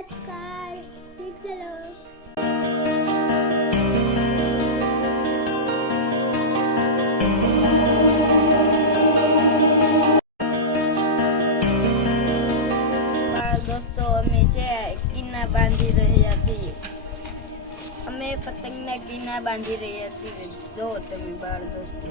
નમસ્કાર મિત્રો. દોસ્તો અમે છે કિન્ના બાંધી રહ્યા છીએ. અમે પતંગના કિન્ના બાંધી રહ્યા છીએ. જો તમે બાળ દોસ્તો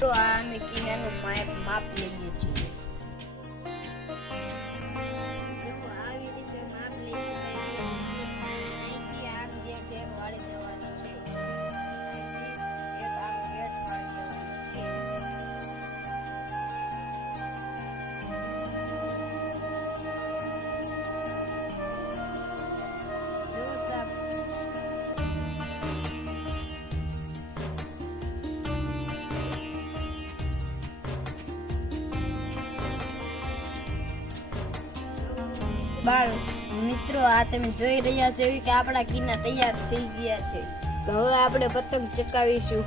તો આ અમે કિનાનું માપ લઈએ છીએ. જો આવી રીતે માપ લઈએ અહીંથી આમ ગેટ એક વાળી દેવાની છે. અહીંથી એક આમ ગેટ વાળી દેવાની છે. જો સાહેબ બાળ મિત્રો, આ તમે જોઈ રહ્યા છો કે આપણા કિન્ના તૈયાર થઈ ગયા છે. હવે આપણે પતંગ ચકાવીશું.